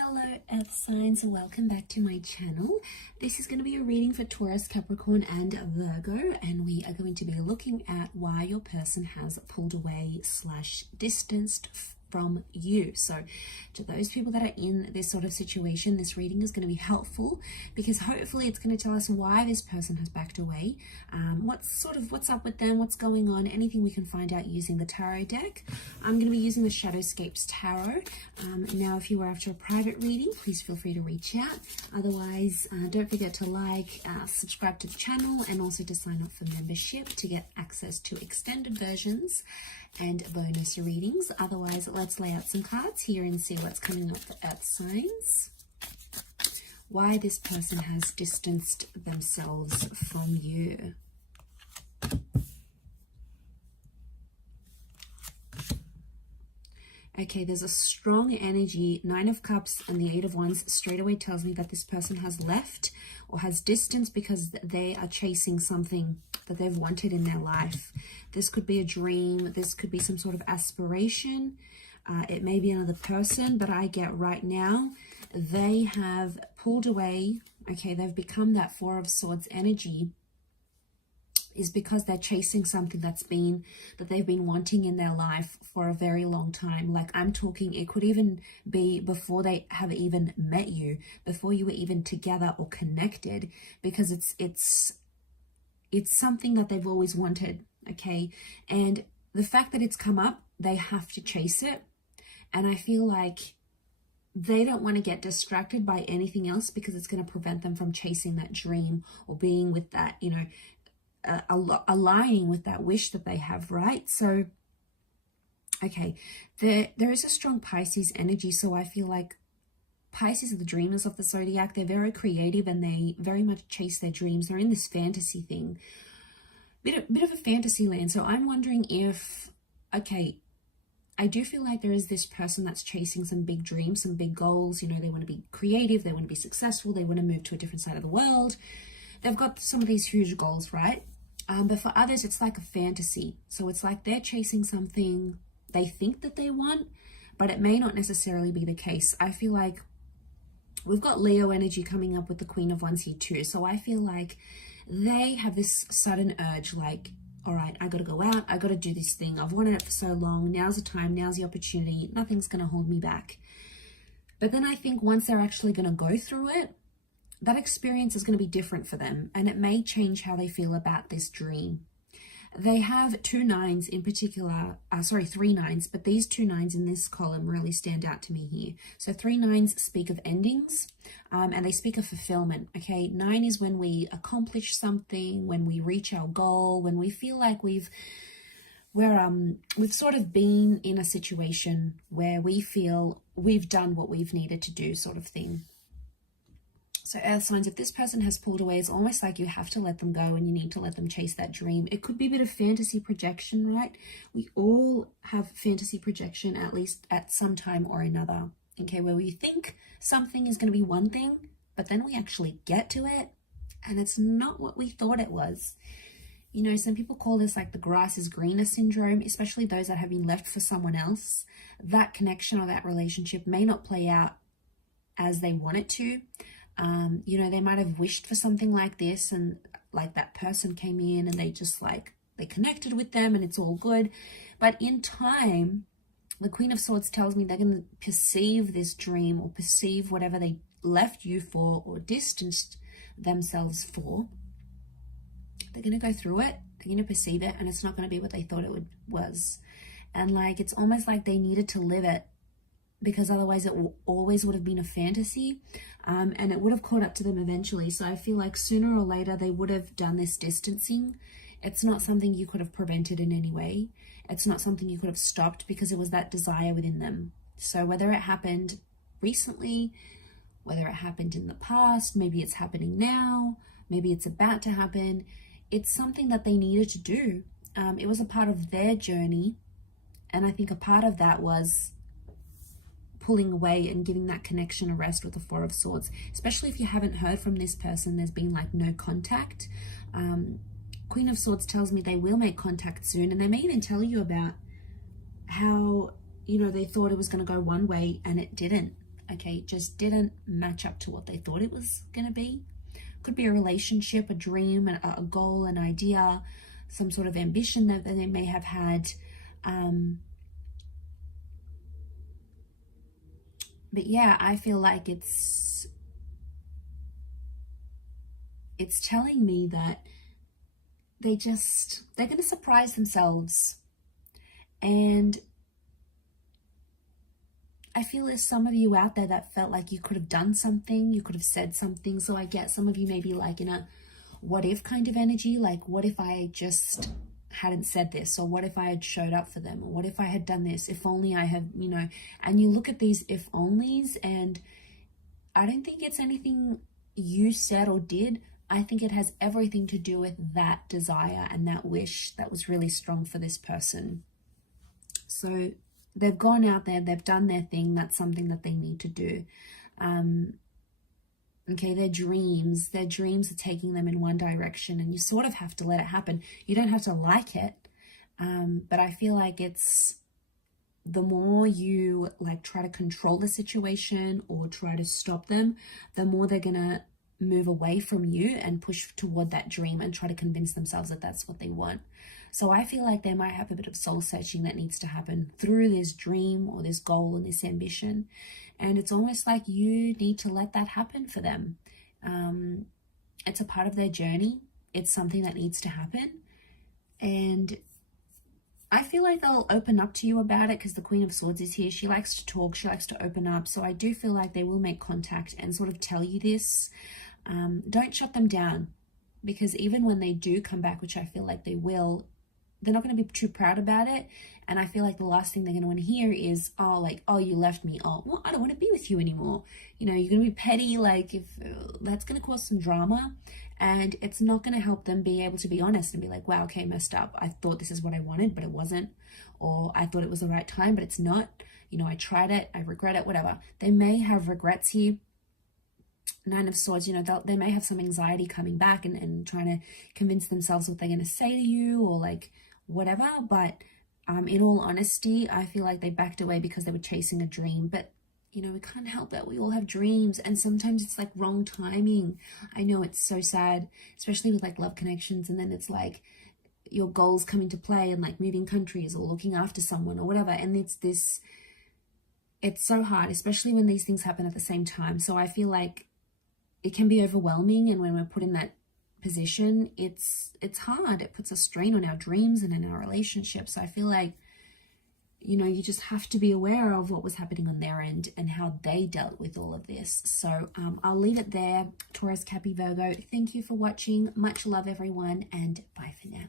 Hello Earth signs, welcome back to my channel. This is going to be a reading for Taurus, Capricorn and Virgo, and we are going to be looking at why your person has pulled away / distanced from you. So to those people that are in this sort of situation, this reading is going to be helpful because hopefully it's going to tell us why this person has backed away, what's up with them, what's going on, anything we can find out using the tarot deck. I'm going to be using the Shadowscapes Tarot. Now if you are after a private reading, please feel free to reach out. Otherwise, don't forget to subscribe to the channel, and also to sign up for membership to get access to extended versions and bonus readings. Otherwise, let's lay out some cards here and see what's coming up for Earth signs. Why this person has distanced themselves from you. Okay, there's a strong energy. 9 of Cups and the 8 of Wands straight away tells me that this person has left or has distanced because they are chasing something that they've wanted in their life. This could be a dream. This could be some sort of aspiration. It may be another person, but I get right now they have pulled away. Okay, they've become that 4 of Swords energy, is because they're chasing something that they've been wanting in their life for a very long time. Like, I'm talking, it could even be before they have even met you, before you were even together or connected, because it's something that they've always wanted. Okay, and the fact that it's come up, they have to chase it, and I feel like they don't want to get distracted by anything else because it's going to prevent them from chasing that dream or being with that, you know, aligning with that wish that they have, right? So okay, there is a strong Pisces energy, so I feel like Pisces are the dreamers of the zodiac. They're very creative and they very much chase their dreams. They're in this fantasy thing, bit of a fantasy land. So I'm wondering if, okay, I do feel like there is this person that's chasing some big dreams, some big goals. You know, they want to be creative, they want to be successful, they want to move to a different side of the world. They've got some of these huge goals, right? But for others, it's like a fantasy. So it's like they're chasing something they think that they want, but it may not necessarily be the case. I feel like we've got Leo energy coming up with the Queen of Wands here too. So I feel like they have this sudden urge, like, all right, I got to go out. I got to do this thing. I've wanted it for so long. Now's the time. Now's the opportunity. Nothing's going to hold me back. But then I think once they're actually going to go through it, that experience is going to be different for them, and it may change how they feel about this dream. They have 2 9s in particular, 3 9s, but these 2 9s in this column really stand out to me here. So 3 9s speak of endings, and they speak of fulfillment. Okay, 9 is when we accomplish something, when we reach our goal, when we feel like we've sort of been in a situation where we feel we've done what we've needed to do, sort of thing. So Earth signs, if this person has pulled away, it's almost like you have to let them go and you need to let them chase that dream. It could be a bit of fantasy projection, right? We all have fantasy projection, at least at some time or another. Okay, where we think something is going to be one thing, but then we actually get to it and it's not what we thought it was. You know, some people call this like the grass is greener syndrome, especially those that have been left for someone else. That connection or that relationship may not play out as they want it to. You know, they might have wished for something like this, and like that person came in and they connected with them and it's all good. But in time, the Queen of Swords tells me they're going to perceive this dream or perceive whatever they left you for or distanced themselves for. They're going to go through it, they're going to perceive it, and it's not going to be what they thought it was. And like, it's almost like they needed to live it, because otherwise it always would have been a fantasy, and it would have caught up to them eventually. So I feel like sooner or later they would have done this distancing. It's not something you could have prevented in any way. It's not something you could have stopped because it was that desire within them. So whether it happened recently, whether it happened in the past, maybe it's happening now, maybe it's about to happen, it's something that they needed to do. It was a part of their journey, and I think a part of that was pulling away and giving that connection a rest with the 4 of Swords, especially if you haven't heard from this person. There's been like no contact. Queen of Swords tells me they will make contact soon, and they may even tell you about how, you know, they thought it was going to go one way and it didn't. okay, just didn't match up to what they thought it was going to be. Could be a relationship, a dream, a goal, an idea, some sort of ambition that they may have had. But yeah, I feel like it's telling me that they're going to surprise themselves. And I feel there's some of you out there that felt like you could have done something, you could have said something. So I get some of you maybe like in a what if kind of energy, like what if I just hadn't said this, or what if I had showed up for them, or what if I had done this, if only I had, you know. And you look at these if onlys, and I don't think it's anything you said or did. I think it has everything to do with that desire and that wish that was really strong for this person. So they've gone out there, they've done their thing. That's something that they need to do. Okay, their dreams are taking them in one direction, and you sort of have to let it happen. You don't have to like it, but I feel like it's the more you like try to control the situation or try to stop them, the more they're gonna move away from you and push toward that dream and try to convince themselves that that's what they want. So I feel like they might have a bit of soul searching that needs to happen through this dream or this goal and this ambition. And it's almost like you need to let that happen for them. It's a part of their journey. It's something that needs to happen. And I feel like they'll open up to you about it because the Queen of Swords is here. She likes to talk. She likes to open up. So I do feel like they will make contact and sort of tell you this. Don't shut them down, because even when they do come back, which I feel like they will, they're not going to be too proud about it. And I feel like the last thing they're going to want to hear is, oh, like, oh, you left me. Oh, well, I don't want to be with you anymore. You know, you're going to be petty. Like, if that's going to cause some drama, and it's not going to help them be able to be honest and be like, wow, okay, messed up. I thought this is what I wanted, but it wasn't. Or I thought it was the right time, but it's not. You know, I tried it. I regret it, whatever. They may have regrets here. Nine of Swords, you know, they may have some anxiety coming back and trying to convince themselves what they're going to say to you or like whatever. But in all honesty, I feel like they backed away because they were chasing a dream. But, you know, we can't help that. We all have dreams, and sometimes it's like wrong timing. I know it's so sad, especially with like love connections. And then it's like your goals come into play and like moving countries or looking after someone or whatever. And it's so hard, especially when these things happen at the same time. So I feel like it can be overwhelming, and when we're put in that position, it's hard. It puts a strain on our dreams and in our relationships. So I feel like, you know, you just have to be aware of what was happening on their end and how they dealt with all of this. So I'll leave it there. Taurus, Cappy, Virgo, thank you for watching. Much love, everyone, and bye for now.